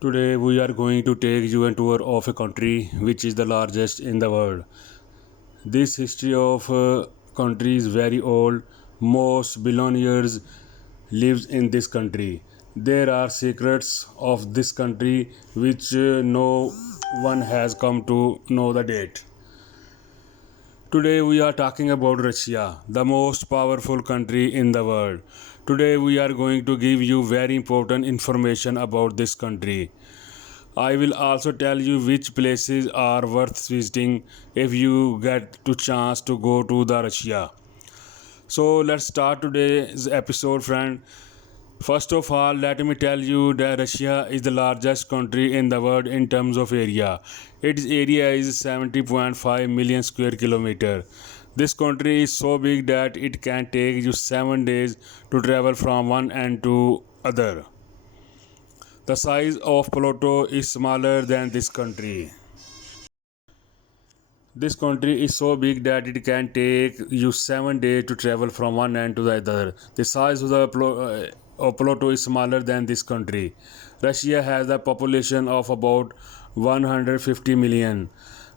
Today we are going to take you a tour of a country which is the largest in the world. This history of country is very old. Most billionaires lives in this country. There are secrets of this country which no one has come to know the date. Today we are talking about Russia, the most powerful country in the world. Today we are going to give you very important information about this country. I will also tell you which places are worth visiting if you get to chance to go to the Russia. So let's start today's episode, friend. First of all, let me tell you that Russia is the largest country in the world in terms of area. Its area is 70.5 million square kilometer. This country is so big that it can take you 7 days to travel from one end to other. The size of Pluto is smaller than this country. This country is so big that it can take you 7 days to travel from one end to the other. The size of Pluto is smaller than this country. Russia has a population of about 150 million.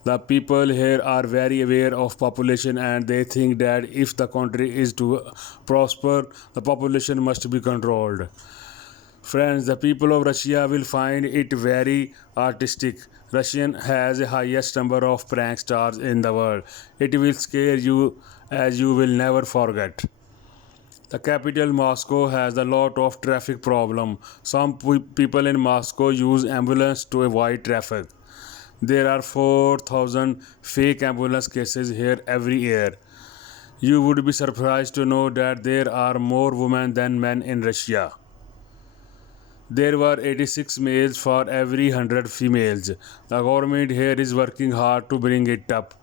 The people here are very aware of population and they think that if the country is to prosper, the population must be controlled. Friends, the people of Russia will find it very artistic. Russian has the highest number of prank stars in the world. It will scare you as you will never forget. The capital Moscow has a lot of traffic problem. Some people in Moscow use ambulance to avoid traffic. There are 4,000 fake ambulance cases here every year. You would be surprised to know that there are more women than men in Russia. There were 86 males for every 100 females. The government here is working hard to bring it up.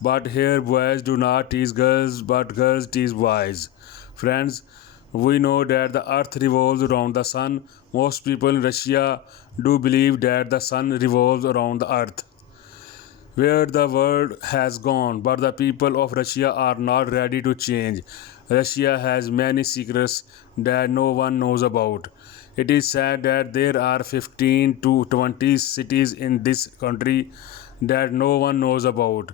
But here boys do not tease girls, but girls tease boys. Friends, we know that the earth revolves around the sun. Most people in Russia do believe that the sun revolves around the earth. Where the world has gone, but the people of Russia are not ready to change. Russia has many secrets that no one knows about. It is said that there are 15 to 20 cities in this country that no one knows about.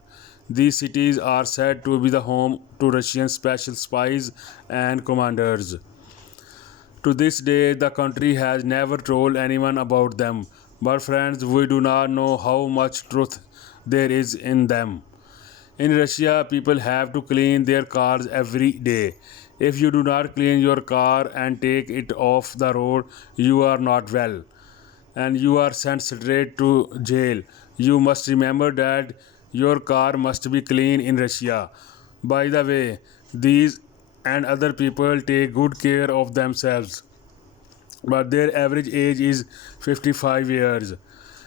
These cities are said to be the home to Russian special spies and commanders. To this day, the country has never told anyone about them. But friends, we do not know how much truth there is in them. In Russia, people have to clean their cars every day. If you do not clean your car and take it off the road, you are not well and you are sent straight to jail. You must remember that your car must be clean in Russia. By the way, these and other people take good care of themselves, but their average age is 55 years.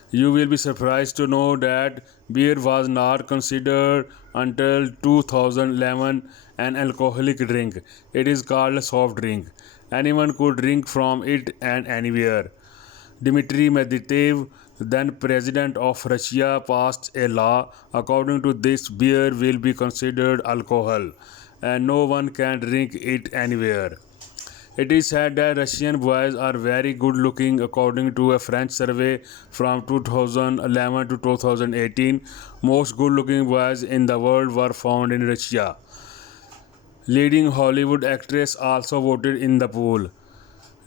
You will be surprised to know that beer was not considered until 2011 an alcoholic drink. It is called a soft drink. Anyone could drink from it and anywhere. Dmitry Medvedev, then president of Russia, passed a law. According to this, beer will be considered alcohol and no one can drink it anywhere. It is said that Russian boys are very good looking according to a French survey from 2011 to 2018. Most good looking boys in the world were found in Russia. Leading Hollywood actress also voted in the poll.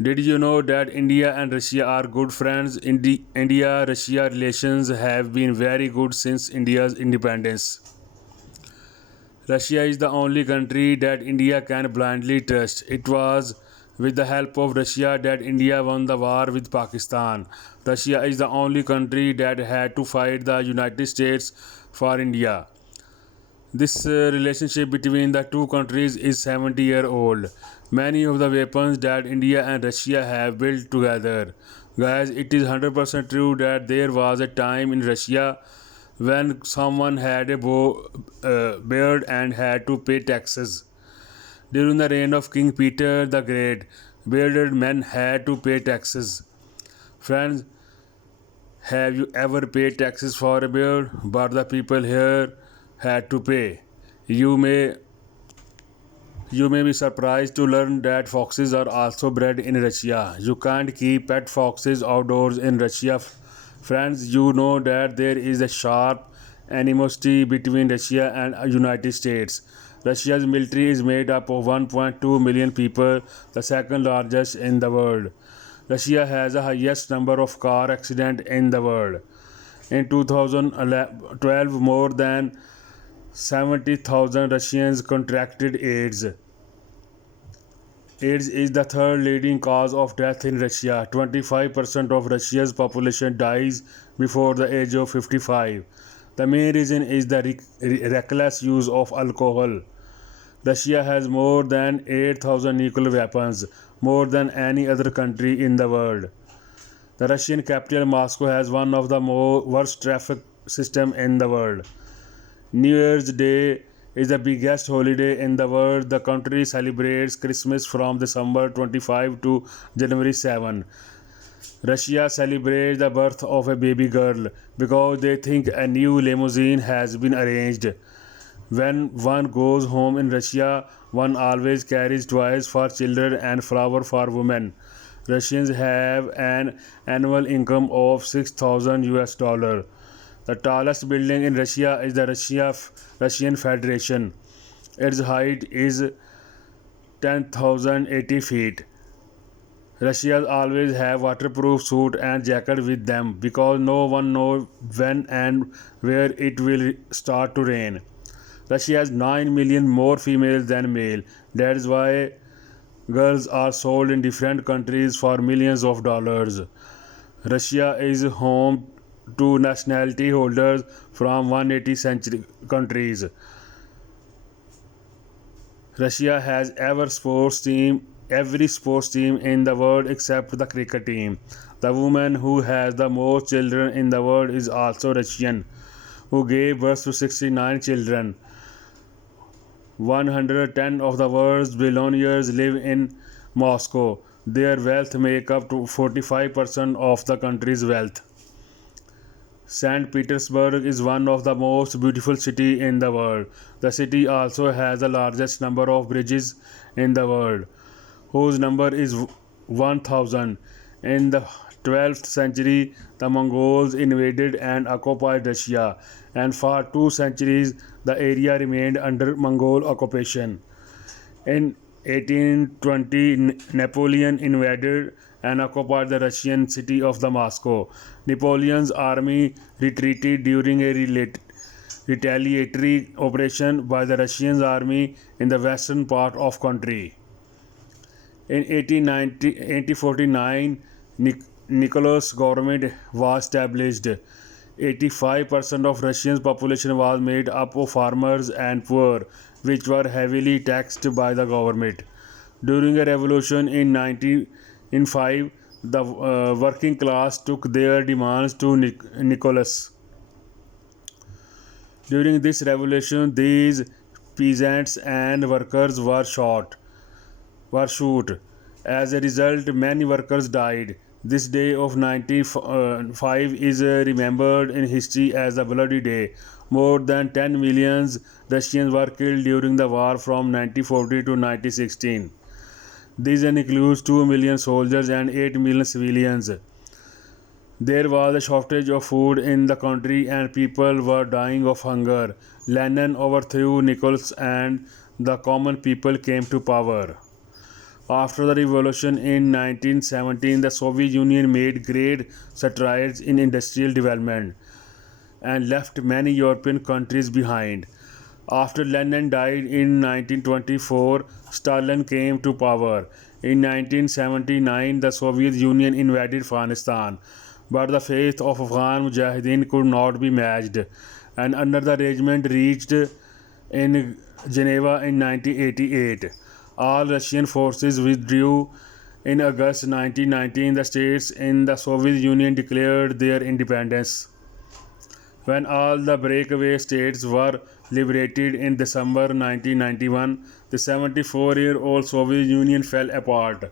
Did you know that India and Russia are good friends? India Russia relations have been very good since India's independence. Russia is the only country that India can blindly trust. It was with the help of Russia that India won the war with Pakistan. Russia is the only country that had to fight the United States for India. This relationship between the two countries is 70-year-old. Many of the weapons that India and Russia have built together. Guys, it is 100% true that there was a time in Russia when someone had a beard and had to pay taxes. During the reign of King Peter the Great, bearded men had to pay taxes. Friends, have you ever paid taxes for a beard? But the people here had to pay. You may You may be surprised to learn that foxes are also bred in Russia. You can't keep pet foxes outdoors in Russia. Friends, you know that there is a sharp animosity between Russia and United States. Russia's military is made up of 1.2 million people, the second largest in the world. Russia has the highest number of car accidents in the world. In 2012, more than 70,000 Russians contracted AIDS. AIDS is the third leading cause of death in Russia. 25% of Russia's population dies before the age of 55. The main reason is the reckless use of alcohol. Russia has more than 8,000 nuclear weapons, more than any other country in the world. The Russian capital Moscow has one of the worst traffic system in the world. New Year's Day is the biggest holiday in the world. The country celebrates Christmas from December 25 to January 7. Russia celebrates the birth of a baby girl because they think a new limousine has been arranged. When one goes home in Russia, one always carries toys for children and flowers for women. Russians have an annual income of 6,000 US dollar. The tallest building in Russia is the Russian Federation. Its height is 10,080 feet. Russians always have waterproof suit and jacket with them because no one knows when and where it will start to rain. Russia has 9 million more females than male. That is why girls are sold in different countries for millions of dollars. Russia is home to nationality holders from 180 century countries. Russia has every sports team in the world except the cricket team. The woman who has the most children in the world is also Russian, who gave birth to 69 children. 110 of the world's billionaires live in Moscow. Their wealth make up to 45% of the country's wealth. St. Petersburg is one of the most beautiful cities in the world. The city also has the largest number of bridges in the world, whose number is 1,000. In the 12th century, the Mongols invaded and occupied Russia, and for 2 centuries, the area remained under Mongol occupation. In 1820, Napoleon invaded and occupied the Russian city of Moscow. Napoleon's army retreated during a retaliatory operation by the Russian army in the western part of country. In 1849, Nicholas government was established. 85% of Russia's population was made up of farmers and poor, which were heavily taxed by the government. During a revolution in 1905, the working class took their demands to Nicholas. During this revolution, these peasants and workers were shot. As a result, many workers died. This day of 1905 is remembered in history as the Bloody Day. More than 10 million Russians were killed during the war from 1940 to 1916. This includes 2 million soldiers and 8 million civilians. There was a shortage of food in the country and people were dying of hunger. Lenin overthrew Nichols and the common people came to power. After the revolution in 1917, the Soviet Union made great strides in industrial development and left many European countries behind. After Lenin died in 1924, Stalin came to power. In 1979, the Soviet Union invaded Afghanistan, but the faith of Afghan Mujahideen could not be matched, and another arrangement reached in Geneva in 1988. All Russian forces withdrew. In August 1919, the states in the Soviet Union declared their independence. When all the breakaway states were liberated in December 1991, the 74-year-old Soviet Union fell apart.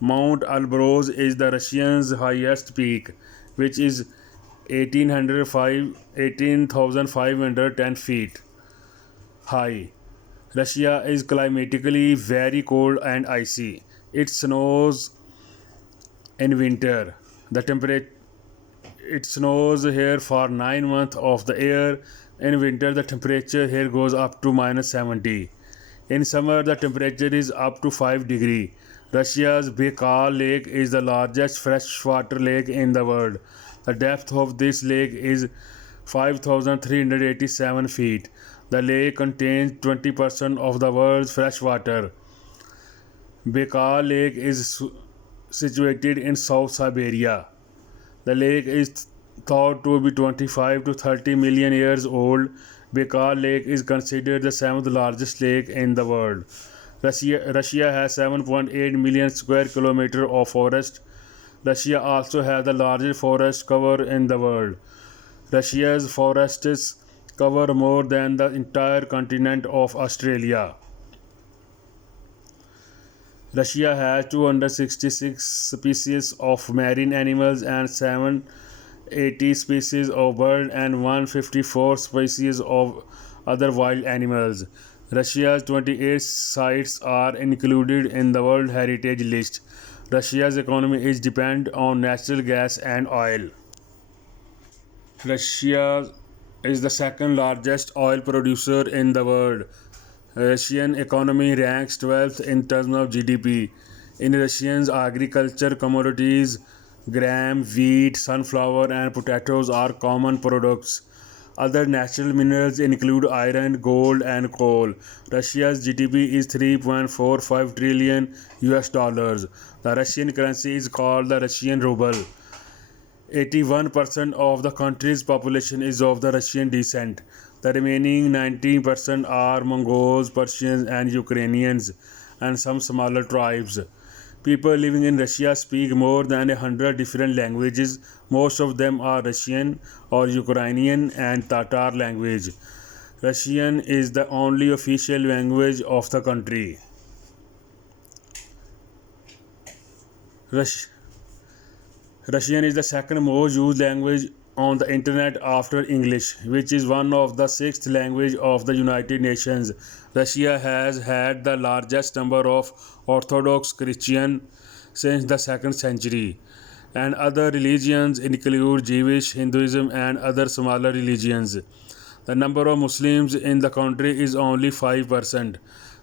Mount Elbrus is the Russia's highest peak, which is 18,510 feet high. Russia is climatically very cold and icy. It snows in winter. The temperature It snows here for 9 months of the year. In winter, the temperature here goes up to -70. In summer, the temperature is up to 5 degrees. Russia's Baikal Lake is the largest freshwater lake in the world. The depth of this lake is 5,387 feet. The lake contains 20% of the world's freshwater. Baikal Lake is situated in South Siberia. The lake is thought to be 25 to 30 million years old. Baikal Lake is considered the seventh largest lake in the world. Russia has 7.8 million square kilometers of forest. Russia also has the largest forest cover in the world. Russia's forests cover more than the entire continent of Australia. Russia has 266 species of marine animals and 780 species of birds and 154 species of other wild animals. Russia's 28 sites are included in the World Heritage List. Russia's economy is dependent on natural gas and oil. Russia is the second largest oil producer in the world. Russian economy ranks 12th in terms of GDP. In Russia's agriculture commodities, gram, wheat, sunflower and potatoes are common products. Other natural minerals include iron, gold and coal. Russia's GDP is 3.45 trillion US dollars. The Russian currency is called the Russian ruble. 81% of the country's population is of the Russian descent. The remaining 19% are Mongols, Persians, and Ukrainians, and some smaller tribes. People living in Russia speak more than 100 different languages. Most of them are Russian or Ukrainian and Tatar language. Russian is the only official language of the country. Russian is the second most used language on the internet after English, which is one of the sixth language of the United Nations. Russia has had the largest number of Orthodox Christians since the 2nd century, and other religions include Jewish, Hinduism, and other smaller religions. The number of Muslims in the country is only 5%.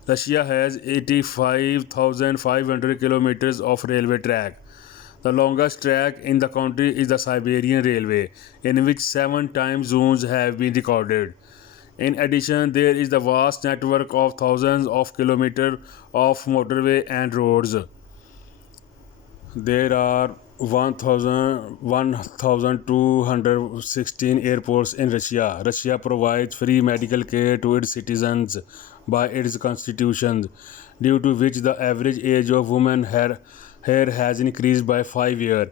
Russia has 85,500 kilometers of railway track. The longest track in the country is the Siberian Railway, in which 7 time zones have been recorded. In addition, there is the vast network of thousands of kilometers of motorway and roads. There are 1,216 airports in Russia. Russia provides free medical care to its citizens by its constitution, due to which the average age of women here has increased by 5 years.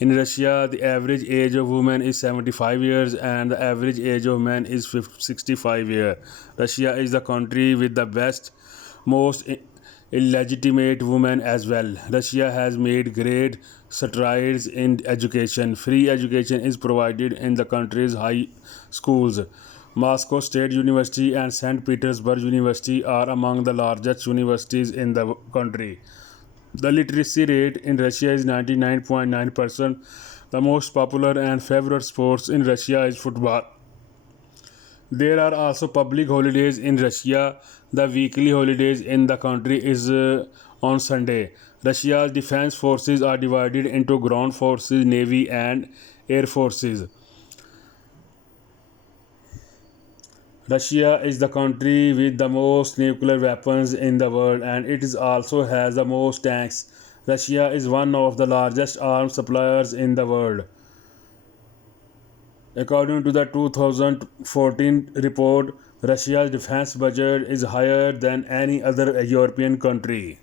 In Russia, the average age of women is 75 years and the average age of men is 65 years. Russia is the country with the most illegitimate women as well. Russia has made great strides in education. Free education is provided in the country's high schools. Moscow State University and St. Petersburg University are among the largest universities in the country. The literacy rate in Russia is 99.9%. The most popular and favorite sports in Russia is football. There are also public holidays in Russia. The weekly holidays in the country is on Sunday. Russia's defense forces are divided into ground forces, navy and air forces. Russia is the country with the most nuclear weapons in the world, and it also has the most tanks. Russia is one of the largest arms suppliers in the world. According to the 2014 report, Russia's defense budget is higher than any other European country.